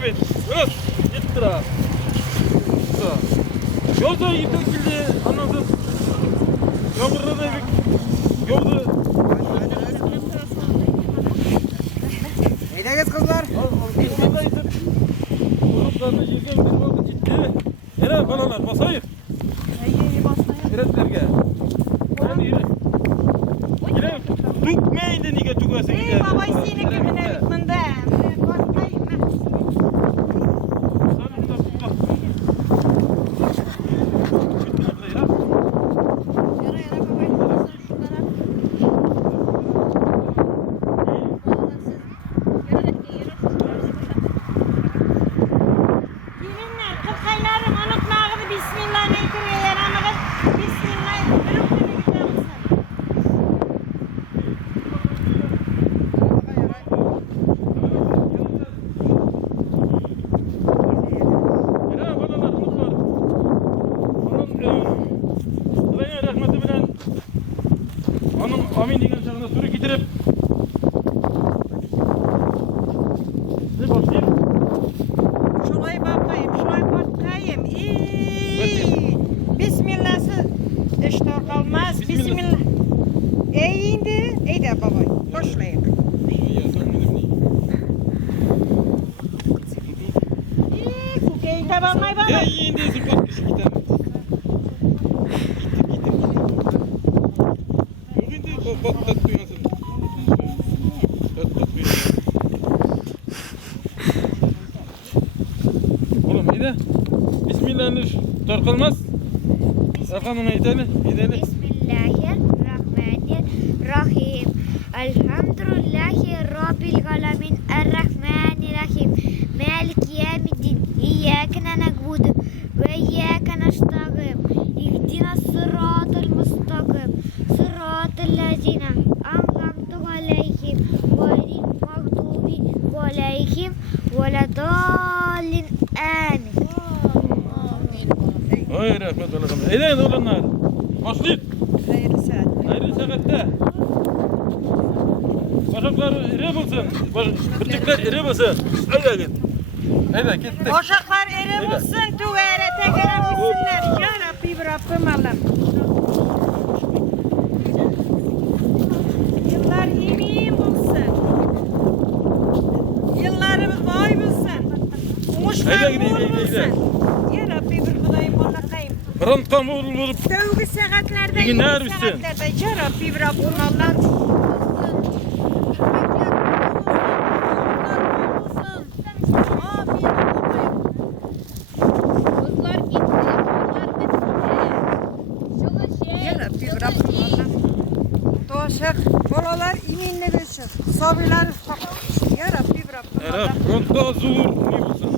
Abi, Yunus, gittir ha. Yolda yıkık kildi, anladın. Yağmurda da yolda. Neydiniz kızlar? Yolda yıkık. Gruplarda yırgen bir oldu gitti. Nere banalar, basayık. İyi basayık. Eretlerge. Hadi yürü. Yürü. Tuk meydi nige tukası gider. İyi baba isini kimine hükmünde. Amin degan chog'da suri getirib. Ne başlayayım? Şolay bakayım, şolay bakayım. İyi. Bismillah'sı işte kalmaz. Bismillah. İyiydi. İyi de baba. Başlayalım. İyi. Kukeyi tamamlay baba. Ya iyiydi zıplat bir şey gider. Bak duymasın. Oğlum iyi de. Bismillahirrahmanirrahim. Torkalmaz. Rakamını iteli. Bismillahirrahmanirrahim. Elhamdülillahi Rabbil alemin. Errahmanirrahim. Maliki yevmiddin. İyyâke na'budu ve iyyâke nestaîn. İhdina sıratal mustakim. Sıratal lezîne en'amte aleyhim gayril mağdûbi aleyhim veleddâllin. Amin. Oy rahmet olsun. Eğlenin oğlanlar. Başlayın. Hayırlı saat. Hayırlı saatte. Başaklar iri bulsun. Bırtıklar iri bulsun. Haydi git. Haydi gittik. Boşaklar eri bulsun, tuvere tekere bulsunlar. Ya Rabbi Rabbim Allah'ım. Yıllar yemeğim bulsun. Yıllarımız boy bulsun. Umuşlar Haydi bol gidelim, bulsun. Ya Rabbi bir Kudayım Allah'ım. Rantam vurup. Dövgü saatlerde, İyi günler iyi misin? saatlerde. Ya Rabbi Rabbim Allah'ım. Doşak, bolalar iminle beşik. Sabiler ufak. Ya Rabbi Rabbim Era fronta zur. Ne bulsun?